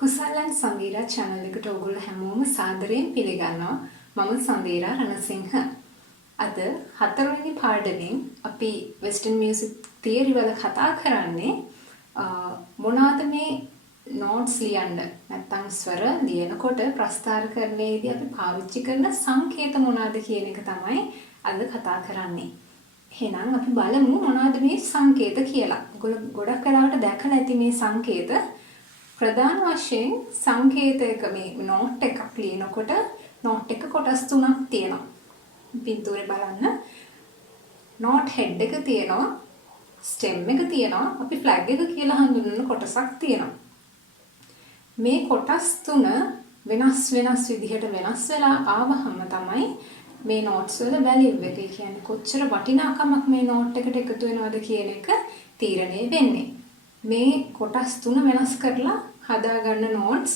කුසලන් සංගීරා channel එකට ඔයගොල්ලෝ හැමෝම සාදරයෙන් පිළිගන්නවා. මම සංගීරා රණසිංහ. අද හතරවෙනි පාඩමෙන් අපි western music theory වල කතා කරන්නේ මොනවාද මේ notes ලියන්න නැත්නම් ස්වර ලියනකොට ප්‍රස්ථාරකරණයේදී අපි පාවිච්චි කරන සංකේත මොනවාද කියන එක තමයි අද කතා කරන්නේ. එහෙනම් අපි බලමු මොනවාද මේ සංකේත කියලා. ඔයගොල්ලෝ ගොඩක් වෙලාවට දැකලා ඇති මේ සංකේත ප්‍රධාන වශයෙන් සංකේතයක මේ note එකක් ලියනකොට note එක කොටස් තුනක් තියෙනවා. පින්තූරේ බලන්න note head එක තියෙනවා, stem එක තියෙනවා, අපි flag එක කියලා හඳුන්වන කොටසක් තියෙනවා. මේ කොටස් තුන වෙනස් විදිහට වෙනස් වෙලා ආවහම තමයි මේ notes වල value එක, කියන්නේ කොච්චර වටිනාකමක් මේ note එකට එකතු වෙනවද කියන එක තීරණය වෙන්නේ. මේ කොටස් තුන වෙනස් කරලා හදාගන්න notes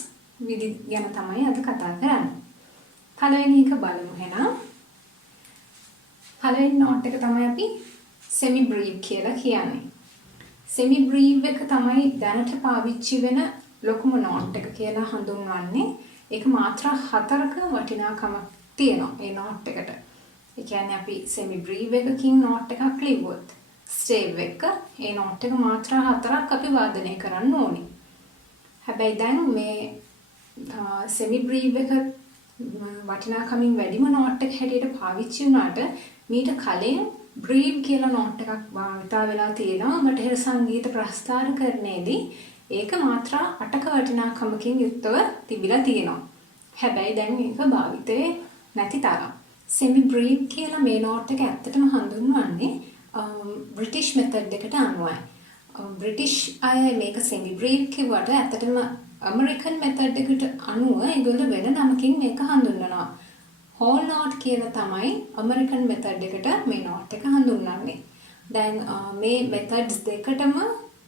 විදි ගැන තමයි අද කතා කරන්නේ. පළවෙනි එක බලමු එහෙනම්. පළවෙනි note එක තමයි අපි semi breve කියලා කියන්නේ. semi breve එක තමයි දැනට පාවිච්චි වෙන ලොකුම note එක කියලා හඳුන්වන්නේ. ඒක මාත්‍රා 4ක වටිනාකමක් තියෙනවා මේ note එකට. ඒ කියන්නේ අපි semi breve එකකින් note එකක් ලිව්වොත් stave එක ඒ note එක මාත්‍රා 4ක් අපි වාදනය කරන්න ඕනේ. හැබැයි දැන් මේ semi breve එක වටිනාකමින් වැඩිම note එක හැටියට පාවිච්චි වුණාට මීට කලින් breve කියලා note එකක් භාවිතා වෙලා තියෙනවා. බටහිර සංගීත ප්‍රස්ථාරකරණයේදී ඒක මාත්‍රා 8ක වටිනාකමකින් යුක්තව තිබිලා තියෙනවා. හැබැයි දැන් මේක භාවිතේ නැති තරම්. semi breve කියලා මේ note එක ඇත්තටම හඳුන්වන්නේ British method එකට අනුවයි. British අය මේක semi breve කිව්වට ඇත්තටම American method එකට අනුව ඒගොල්ලෝ වෙන නමකින් මේක හඳුන්වනවා. whole note කියලා තමයි American method එකට මේ note එක හඳුන්වන්නේ. දැන් මේ methods දෙකටම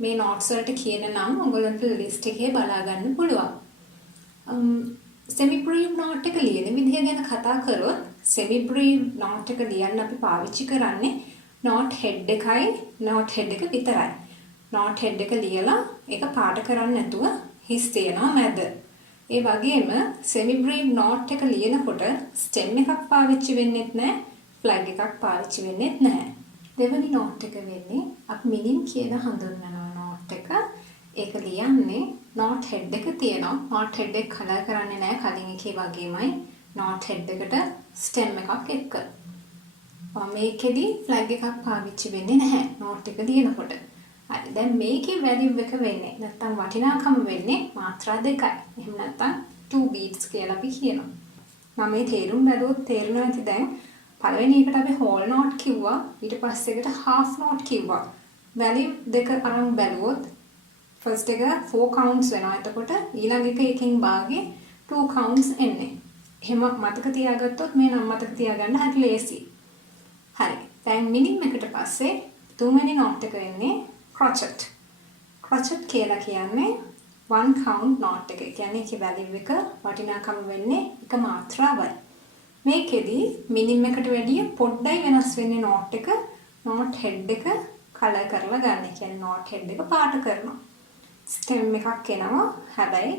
මේ notes වලට කියන නම් ඔයගොල්ලන්ට list එකේ බලා ගන්න පුළුවන්. semi breve note එක ලියන විදිහ ගැන කතා කරොත් semi breve note එක ලියන්න අපි පාවිච්චි කරන්නේ note head එකයි note head එක විතරයි. note head එක ලියලා ඒක පාඩ කරන්නේ නැතුව හිස් තියනවා මැද. ඒ වගේම semi breve note එක ලියනකොට stem එකක් පාවිච්චි වෙන්නේත් නැහැ, flag එකක් පාවිච්චි වෙන්නේත් නැහැ. දෙවෙනි note එක වෙන්නේ අපි minim කියලා හඳුන්වන note එක. ඒක ලියන්නේ note head එක තියෙනවා. note head එක කලර් කරන්නේ නැහැ කලින් එකේ වගේමයි note head එකට stem එකක් එක්ක. මේකෙදි flag එකක් පාවිච්චි වෙන්නේ නැහැ note එක ලියනකොට. හරි. දැන් මේකේ value එක වෙන්නේ නැත්තම් වටිනාකම වෙන්නේ මාත්‍රා 2යි. එහෙම නැත්තම් 2 beats කියලා අපි කියනවා. මම මේ තේරුම් බැලුවොත් තේරෙනවා ඇති දැන් පළවෙනි එකට අපි whole note කිව්වා, ඊට පස්සේ එකට half note කිව්වා. value දෙක අරන් බැලුවොත් first එක 4 counts වෙනවා. එතකොට ඊළඟ එක එකෙන් භාගේ 2 counts එන්නේ. එහෙම මතක තියාගත්තොත් මේ නම් මතක තියාගන්න හරි ලේසි. හරි. දැන් minim එකට පස්සේ තුන්වෙනි note එක වෙන්නේ crotchet. crotchet කියලා කියන්නේ one count note එක. කියන්නේ ඒකේ value එක වටිනාකම වෙන්නේ එක මාත්‍රාවයි. මේකෙදි minim එකට වැඩිය පොඩ්ඩයි වෙනස් වෙන්නේ note එක. note head එක color කරලා ගන්න. කියන්නේ note head එක පාට කරනවා. stem එකක් එනවා. හැබැයි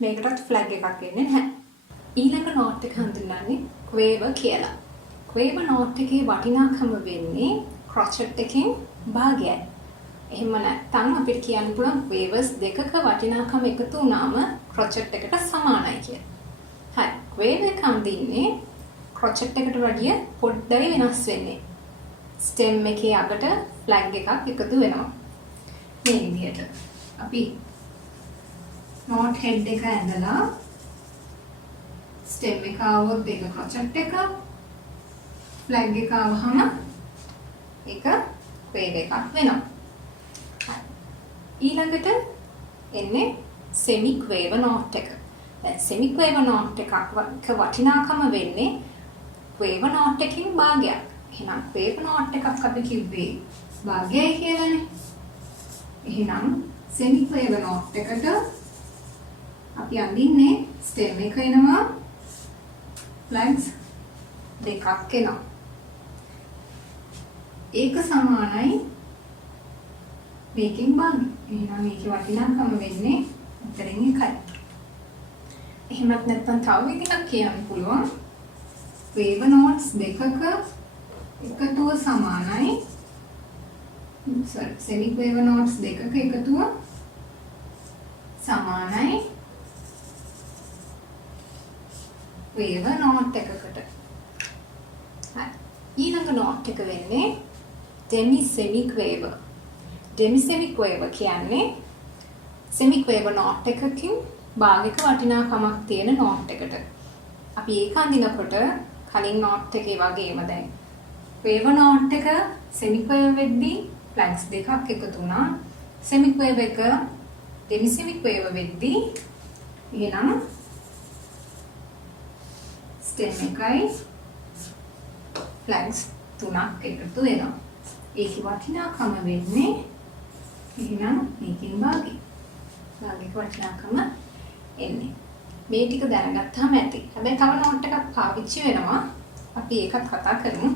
මේකටත් flag එකක් එන්නේ නැහැ. ඊළඟ note එක හඳුන්වන්නේ quaver කියලා. quaver note එකේ වටිනාකම වෙන්නේ crotchet එකෙන් භාගයයි. එහෙම නැත්නම් අපිට කියන්න පුළුවන් quavers දෙකක වටිනාකම එකතු වුණාම crotchet එකට සමානයි කියලා. හරි. quaver එක අඳින්නේ crotchet එකට වඩා පොඩ්ඩයි වෙනස් වෙන්නේ. stem එකේ අගට flag එකක් එකතු වෙනවා. මේ විදිහට. අපි note head එක ඇඳලා stem එක આવොත් ඒක crotchet එක, flag එක આવහම ඒක quaver එකක් වෙනවා. ඊළඟට එන්නේ semi quaver note එක. දැන් semi quaver note එකක වටිනාකම වෙන්නේ quaver note එකකින් භාගයක්. එහෙනම් quaver note එකක් අපි කිව්වේ භාගයයි කියලානේ. එහෙනම් semi quaver note එකට අපි අඳින්නේ stem එක එනවා, flags දෙකක් එනවා. ඒක සමානයි මේකෙන් භාගය. එහෙනම් මේකේ වටිනාකම වෙන්නේ 4න් 1යි. එහෙමත් නැත්නම් තව විදිහක් කියන්න පුළුවන්. වේව නෝට්ස් දෙකක එකතුව සමානයි. සෙමික් වේව නෝට්ස් දෙකක එකතුව සමානයි වේව නෝට් එකකට. ඊළඟ නෝට් එක වෙන්නේ ඩෙමිසෙමික් වේව. ඩෙමිසෙමික් වේව කියන්නේ සෙමික් වේව නෝට් එකකින් භාගික වටිනාකමක් තියෙන නෝට් එකට. අපි ඒක අඳිනකොට කලින් නෝට් එකේ වගේම දැන් වේව නෝට් එක සෙමික් වේව වෙද්දී ෆ්ලැග්ස් දෙකක් එකතු වුණා. සෙමික් වේව එක ඩෙමිසෙමික් වේව වෙද්දී එහෙනම් ස්ටෙම් එකයි ෆ්ලැග්ස් තුනක් එකතු වෙනවා. ඒකේ වටිනාකම වෙන්නේ එහෙනම් මේකෙන් භාගික වටිනාකම එන්නේ. මේ ටික දැනගත්තාම ඇති. හැබැයි තව නෝට් එකක් පාවිච්චි වෙනවා. අපි ඒකත් කතා කරමු.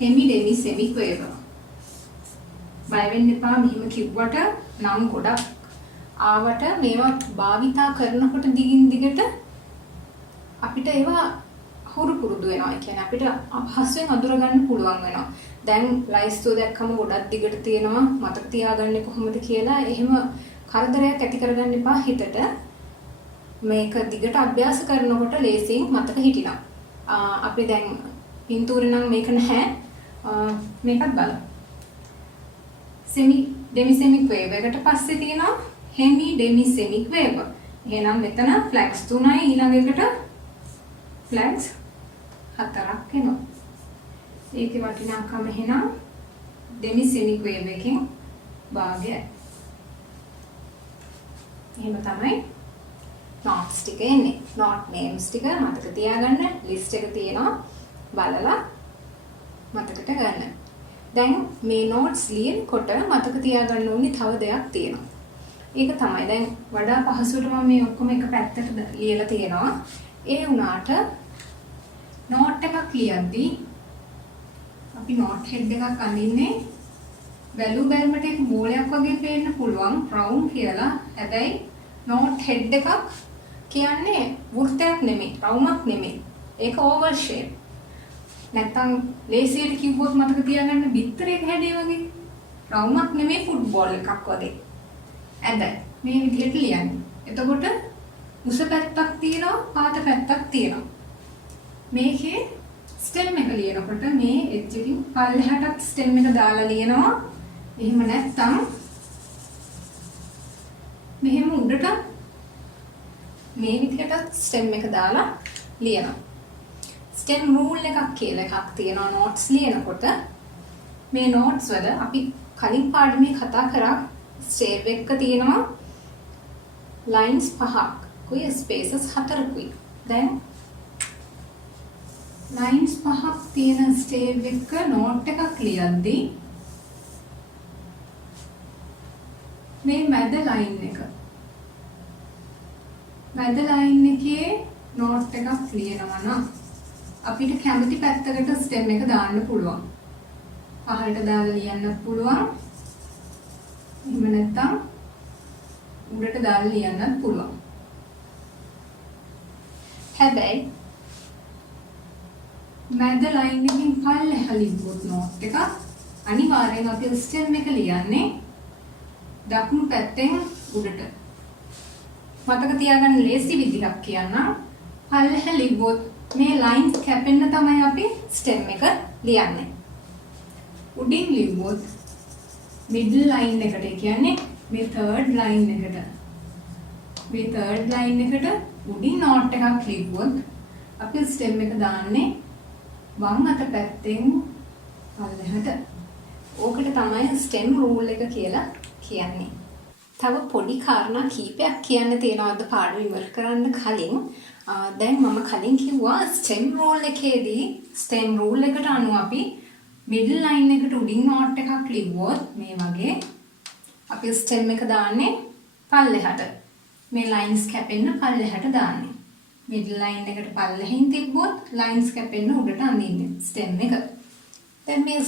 හෙමි ඩෙමි සෙමික් වේව. බය වෙන්න එපා මෙහිම කිව්වට නම් ගොඩක් ආවට මේවා භාවිතා කරනකොට දිගින් දිගට අපිට ඒවා හුරු පුරුදු වෙනවා. ඒ කියන්නේ අපිට අපහසුයෙන් අඳුර ගන්න පුළුවන් වෙනවා. දැන් ලයිස්තුව දැක්කම ගොඩක් දිගට තියෙනවා මතක තියාගන්නේ කොහොමද කියලා එහෙම කරදරයක් ඇති කරගන්න එපා හිතට. මේක දිගට අභ්‍යාස කරනකොට ලේසියෙන් මතක හිටිනවා. අපි දැන් පින්තූරේ නම් මේක නැහැ. මේකත් බලමු. ඩෙමිසෙමික් වේව එකට පස්සේ තියෙනවා හෙමි ඩෙමිසෙමික් වේව. එහෙනම් මෙතන ෆ්ලැග්ස් 3යි ඊළඟ එකට ෆ්ලැග්ස් 4ක් එනවා. ඒකේ වටිනාකම එහෙනම් ඩෙමිසෙමික් වේව එකකින් භාගයයි. එහෙම තමයි නෝට්ස් ටික එන්නේ. නෝට් නේම්ස් ටික මතක තියාගන්න ලිස්ට් එක තියෙනවා. බලලා මතකට ගන්න. දැන් මේ නෝට්ස් ලියනකොට මතක තියාගන්න ඕනේ තව දෙයක් තියෙනවා. ඒක තමයි දැන් වඩා පහසුවට මම මේ ඔක්කොම එක පැත්තට ලියලා තියෙනවා. ඒ වුණාට නෝට් එකක් ලියද්දී අපි නෝට් හෙඩ් එකක් අඳින්නේ බැලුමට ඒක මූලයක් වගේ පේන්න පුළුවන් රවුන්ඩ් කියලා. හැබැයි නෝට් හෙඩ් එකක් කියන්නේ වෘත්තයක් නෙමෙයි, රවුමක් නෙමෙයි. ඒක ඕවල් ෂේප්. නැත්තම් ලේසියට කිව්වොත් මතක තියාගන්න බිත්තරයක හැඩය වගේ. රවුමක් නෙමෙයි ෆුට්බෝල් එකක් වගේ. ඇද මේ විදිහට ලියන්නේ. එතකොට උස පැත්තක් තියෙනවා, පාත පැත්තක් තියෙනවා. මේකේ ස්ටෙම් එක ලියනකොට මේ එජ් එකකින් පල්ලෙහාටත් ස්ටෙම් එක දාලා ලියනවා. එහෙම නැත්තම් මෙහෙම උඩට මේ විදිහට ස්ටෙම් එක දාලා ලියනවා. ස්ටෙම් රූල් එකක් කියලා එකක් තියෙනවා නෝට්ස් ලියනකොට. මේ නෝට්ස් වල අපි කලින් පාඩමේ කතා කරා ස්ටේව් එක තියෙනවා ලයින්ස් 5ක් කුයි ස්පේසස් 4කුයි. දැන් ලයින්ස් 5ක් තියෙන ස්ටේව් එක නෝට් එකක් ලියද්දී මේ මැද ලයින් එක. මැද ලයින් එකේ නෝට් එකක් ලියනවා නම් අපිට කැමති පැත්තකට ස්ටෙම් එක දාන්න පුළුවන්. පහළට දාලා ලියන්න පුළුවන්. එහෙම නැත්නම් උඩට දාලා ලියන්නත් පුළුවන්. හැබැයි මැද ලයින් එකකින් පල්ලෙහා ලිව්වොත් නෝට් එක අනිවාර්යෙන් අපි ස්ටෙම් එක ලියන්නේ දකුණු පැත්තෙන් උඩට. මතක තියාගන්න ලේසි විදිහක් කියන්නම්. පල්ලෙහා ලිව්වොත් මේ ලයින්ස් කැපෙන්න තමයි අපි ස්ටෙම් එක ලියන්නේ. උඩින් ලිව්වොත් මිඩල් ලයින් එකට කියන්නේ මේ තර්ඩ් ලයින් එකට. මේ තර්ඩ් ලයින් එකට උඩින් නෝට් එකක් ලිව්වොත් අපි ස්ටෙම් එක දාන්නේ වම් අත පැත්තෙන් පල්ලෙහාට. ඕකට තමයි ස්ටෙම් රූල් එක කියලා කියන්නේ. තව පොඩි කාරණා කීපයක් කියන්න තියෙනවා අද පාඩම ඉවර කරන්න කලින්. දැන් මම කලින් කිව්වා ස්ටෙම් රූල් එකේදී ස්ටෙම් රූල් එකට අනුව අපි මිඩල් ලයින් එකට උඩින් නෝට් එකක් ලිව්වොත් මේ වගේ අපි ස්ටෙම් එක දාන්නේ පල්ලෙහාට. මේ ලයින්ස් කැපෙන්න පල්ලෙහාට දාන්නේ. මිඩල් ලයින් එකට පල්ලෙහින් තිබ්බොත් ලයින්ස් කැපෙන්න උඩට අඳින්නේ ස්ටෙම් එක. දැන් මේ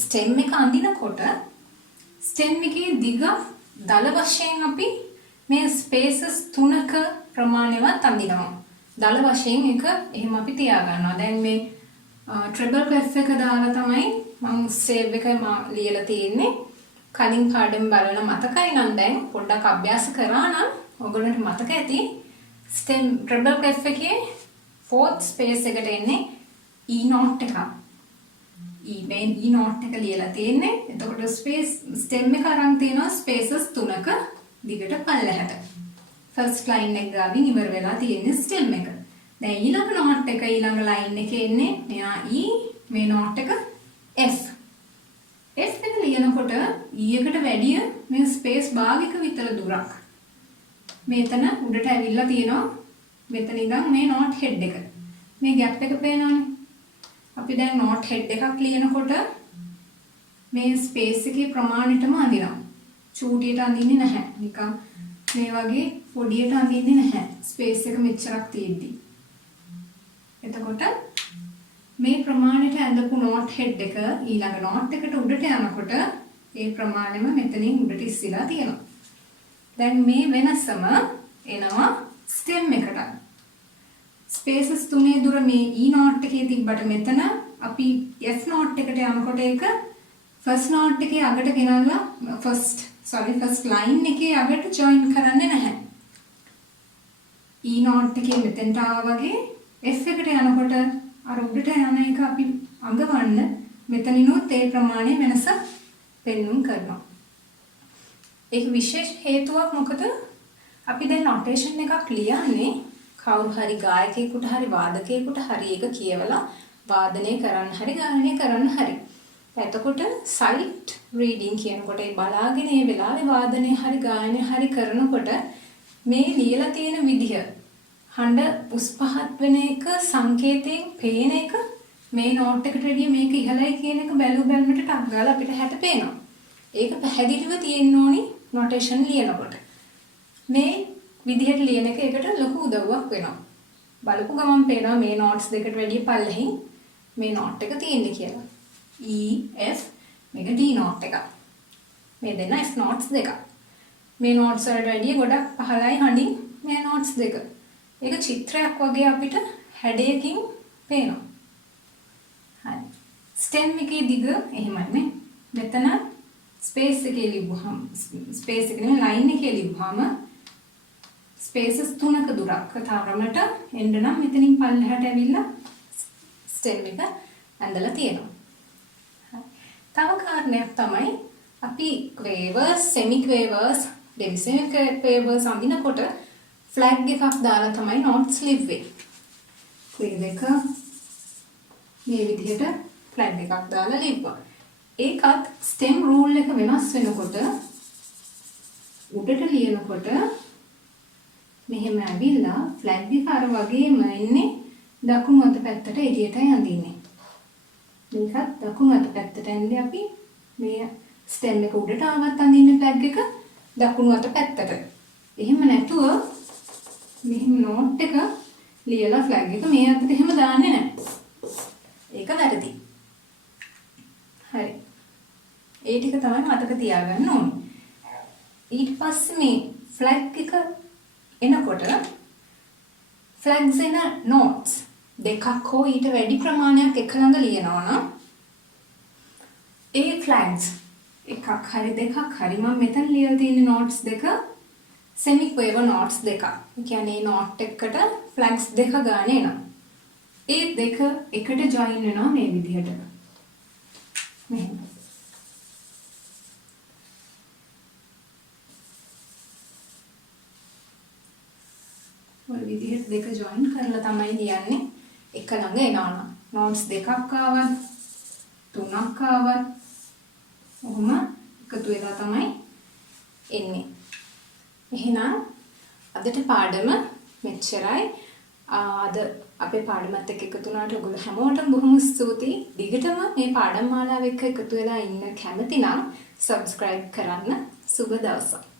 ස්ටෙම් එක අඳිනකොට ස්ටෙම් එකේ දිග දල වශයෙන් අපි මේ ස්පේසස් 3ක ප්‍රමාණයවත් අඳිනවා. දල වශයෙන් එක එහෙම අපි තියා ගන්නවා. දැන් මේ ට්‍රිපල් ක්ලෙෆ් එක දාලා තමයි මම සේව් එක ලියලා තියෙන්නේ. කලින් පාඩම් බලලා මතකයි නම් දැන් පොඩ්ඩක් අභ්‍යාස කරා නම් ඔයගොල්ලන්ට මතක ඇති. ස්ටෙම් ට්‍රිපල් ක්ලෙෆ් එකේ 4th ස්පේස් එකට එන්නේ E note එක. E note එක ලියලා තියෙන්නේ. එතකොට ස්පේස් ස්ටෙම් එක අරන් තියෙනවා ස්පේසස් 3ක දිගට පල්ලෙහාට. ෆස්ට් ලයින් එක ගාවින් ඉවර වෙලා තියෙන්නේ ස්ටෙම් එක. දැන් ඊළඟ note එක ඊළඟ ලයින් එකේ එන්නේ මෙයා E මේ note එක F. F එක ලියනකොට E එකට වැඩිය මේ ස්පේස් භාගික විතර දුරක්. මෙතන උඩට ඇවිල්ලා තියෙනවා. මෙතන ඉඳන් මේ note head එක. මේ gap එක පේනවනේ. අපි දැන් note head එකක් ලියනකොට මේ ස්පේස් එකේ ප්‍රමාණයටම අඳිනවා. චූටියට අඳින්නේ නැහැ. නිකන් මේ වගේ පොඩියට අඳින්නේ නැහැ. ස්පේස් එක මෙච්චරක් තියෙද්දි. එතකොට මේ ප්‍රමාණයට ඇඳපු note head එක ඊළඟ note එකට උඩට යනකොට ඒ ප්‍රමාණයම මෙතනින් උඩට ඉස්සිලා තියෙනවා. දැන් මේ වෙනසම එනවා stem එකට. ස්පේසස් 3 දුර මේ E note එකේ තිබ්බට මෙතන අපි F note එකට යනකොට ඒක first note එකේ අගට ගෙනල්ලා first line එකේ අගට join කරන්නේ නැහැ. E note එකේ මෙතෙන්ට ආවා වගේ F එකට යනකොට අර උඩට යන එක අපි අඟවන්න මෙතනිනුත් ඒ ප්‍රමාණය වෙනස පෙන්වුම් කරනවා. ඒක විශේෂ හේතුවක් මොකද? අපි දැන් notation එකක් ලියන්නේ කවුරු හරි ගායකයෙකුට හරි වාදකයෙකුට හරි ඒක කියවලා වාදනය කරන්න හරි ගායනය කරන්න හරි. එතකොට sight reading කියනකොට ඒ බලාගෙන ඒ වෙලාවේ වාදනය හරි ගායනය හරි කරනකොට මේ ලියලා තියෙන විදිහ හඬ උස් පහත් වෙන එක සංකේතයෙන් පේන එක මේ note එකට වැඩිය මේක ඉහළයි කියන එක බැලුමට ටක් ගාලා අපිට හැට පේනවා. ඒක පැහැදිලිව තියෙන්න ඕනි notation ලියනකොට. මේ විදිහට ලියන එක ඒකට ලොකු උදව්වක් වෙනවා. බලපු ගමන් පේනවා මේ notes දෙකට වැඩිය පල්ලෙහින් මේ note එක තියෙන්නේ කියලා. E F මේක D note එක. මේ දෙන්න F notes දෙක. මේ notes වලට වැඩිය ගොඩක් පහළයි හඬින් මේ notes දෙක. ඒක චිත්‍රයක් වගේ අපිට හැඩයකින් පේනවා. හරි. stem එකේ දිග එහෙමයි නේ. මෙතන ස්පේස් එකේ ලිව්වහම ස්පේස් එකේ නෙමෙයි ලයින් එකේ ලිව්වහම ස්පේසස් 3ක දුරක් තරමට එන්න නම් මෙතනින් පල්ලෙහාට ඇවිල්ලා stem එක ඇඳලා තියෙනවා. තව කාරණයක් තමයි අපි quavers, semi-quavers, demi-semi-quavers අඳිනකොට flag එකක් දාලා තමයි notes ලිව්වේ. quaver එක මේ විදිහට flag එකක් දාලා ලිව්වා. ඒකත් stem rule එක වෙනස් වෙනකොට උඩට ලියනකොට මෙහෙම ඇවිල්ලා flag එක අර වගේම එන්නේ දකුණු අත පැත්තට එළියටයි අඳින්නේ. මේකත් දකුණු අත පැත්තට ඇඳි අපි මේ stem එක උඩට ආවත් අඳින්නේ flag එක දකුණු අත පැත්තට. එහෙම නැතුව මෙහෙම note එක ලියලා flag එක මේ අතට එහෙම දාන්නේ නැහැ. ඒක වැරදි. හරි. ඒ ටික තමයි මතක තියාගන්න ඕනේ. ඊට පස්සේ මේ flag එක එනකොට flags එන notes දෙකක් හෝ ඊට වැඩි ප්‍රමාණයක් එක ළඟ ලියනවා නම් ඒ flags එකක් හරි දෙකක් හරි මම මෙතන ලියලා තියෙන notes දෙක semi quaver notes දෙකක්. ඒ කියන්නේ note එකකට flags දෙක ගන්න එනවා. ඒ දෙක එකට join වෙනවා මේ විදිහට. මෙහෙම. ඔය විදිහට දෙක join කරලා තමයි ලියන්නේ. එක ළඟ එනවා. notes දෙකක් ආවත් තුනක් ආවත් ඔහොම එකතු වෙලා තමයි එන්නේ. එහෙනම් අදට පාඩම මෙච්චරයි. අද අපේ පාඩමත් එක්ක එකතු වුණාට ඔයගොල්ලෝ හැමෝටම බොහොම ස්තුතියි. දිගටම මේ පාඩම් මාලාව එක්ක එකතු වෙලා ඉන්න කැමති නම් subscribe කරන්න. සුබ දවසක්.